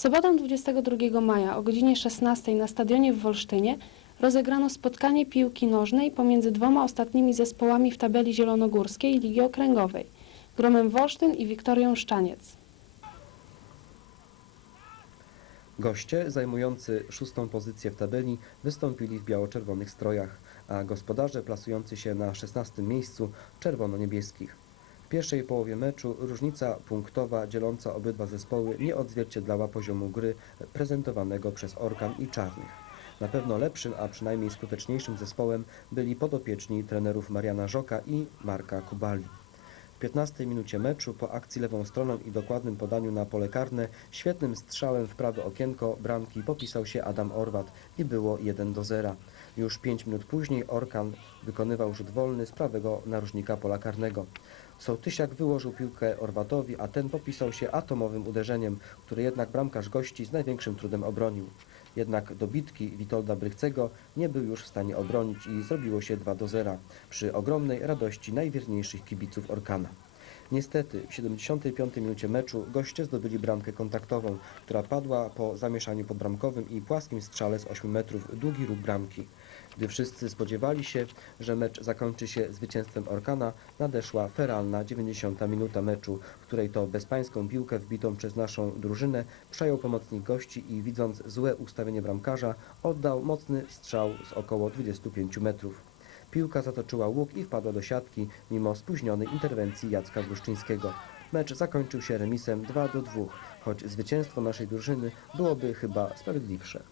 W sobotę 22 maja o godzinie 16 na stadionie w Wolsztynie rozegrano spotkanie piłki nożnej pomiędzy dwoma ostatnimi zespołami w tabeli zielonogórskiej Ligi Okręgowej Gromem Wolsztyn i Wiktorią Szczaniec. Goście zajmujący szóstą pozycję w tabeli wystąpili w biało-czerwonych strojach, a gospodarze plasujący się na 16 miejscu czerwono-niebieskich. Pierwszej połowie meczu różnica punktowa dzieląca obydwa zespoły nie odzwierciedlała poziomu gry prezentowanego przez Orkan i Czarnych. Na pewno lepszym, a przynajmniej skuteczniejszym zespołem byli podopieczni trenerów Mariana Żoka i Marka Kubali. W 15 minucie meczu po akcji lewą stroną i dokładnym podaniu na pole karne świetnym strzałem w prawe okienko bramki popisał się Adam Orwat i było 1 do 0. Już 5 minut później Orkan wykonywał rzut wolny z prawego narożnika pola karnego. Sołtysiak wyłożył piłkę Orwatowi, a ten popisał się atomowym uderzeniem, które jednak bramkarz gości z największym trudem obronił. Jednak dobitki Witolda Brychcego nie był już w stanie obronić i zrobiło się 2 do 0 przy ogromnej radości najwierniejszych kibiców Orkana. Niestety w 75 minucie meczu goście zdobyli bramkę kontaktową, która padła po zamieszaniu podbramkowym i płaskim strzale z 8 metrów długi róg bramki. Gdy wszyscy spodziewali się, że mecz zakończy się zwycięstwem Orkana, nadeszła feralna 90 minuta meczu, w której to bezpańską piłkę wbitą przez naszą drużynę przejął pomocnik gości i widząc złe ustawienie bramkarza, oddał mocny strzał z około 25 metrów. Piłka zatoczyła łuk i wpadła do siatki, mimo spóźnionej interwencji Jacka Gruszczyńskiego. Mecz zakończył się remisem 2 do 2, choć zwycięstwo naszej drużyny byłoby chyba sprawiedliwsze.